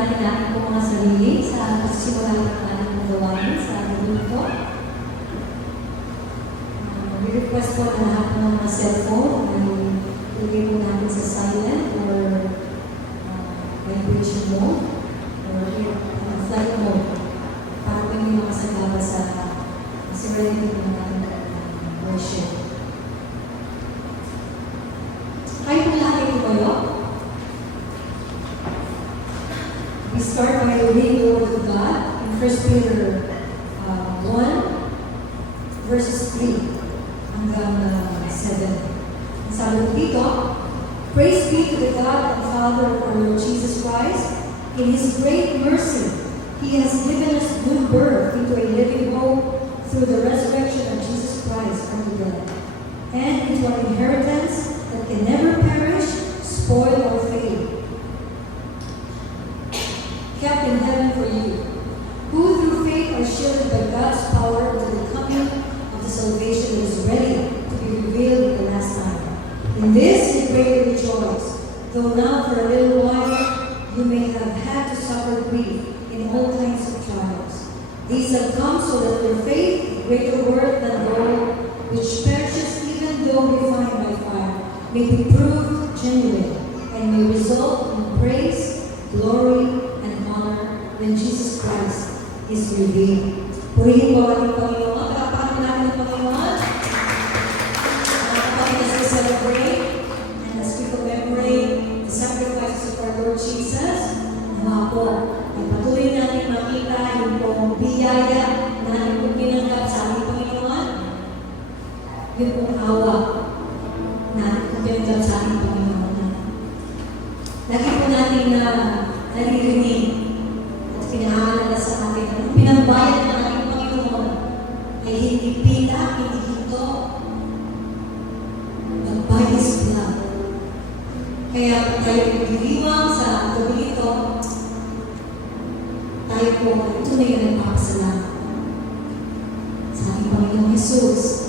panalangin natin po mga sarili sa pagsisimula ng ating gawain sa minuto. Request po na lahat ng mga cellphone ay ilagay po natin sa silent or vibration mode or flight mode para po hindi makasagaba sa serenity ng ating worship. Kayo po lahat ay tumayo. We start by reading the Word of God in 1 Peter 1 verses 3 hanggang 7. Sabi ko dito, praise be to the God and Father of our Lord Jesus Christ. In His great mercy, He has given us new birth into a living hope through the resurrection of Jesus Christ from the dead, and into an inheritance that can never perish, spoil, or fade, kept in heaven for you, who through faith are shielded by God's power until the coming of the salvation that is ready to be revealed in the last time. In this you greatly rejoice, though now for a little while you may have had to suffer grief in all kinds of trials. These have come so that your faith, greater worth than gold, which perishes even though refined by fire, may be proved genuine and may result in praise, glory, and honor when Jesus Christ is revealed. Purihin po ating Panginoon. Kapag natin ang Panginoon, kapag we celebrate and as we commemorate the sacrifices of our Lord Jesus, mga po, ay patuloy natin makita yung pong biyaya na ating pong pinanggap sa ating Panginoon, yung pong awa na ating pong pinanggap sa ating Panginoon. Lagi po natin na naririnig at pinahaalala sa atin ang pinambayad ng ating Panginoon ay hindi pila, hindi hito, but by His blood. Kaya kung tayo nagdiriwang sa gabi ito, tayo po tunay na nagpapasalamat sa ating Panginoong Jesus.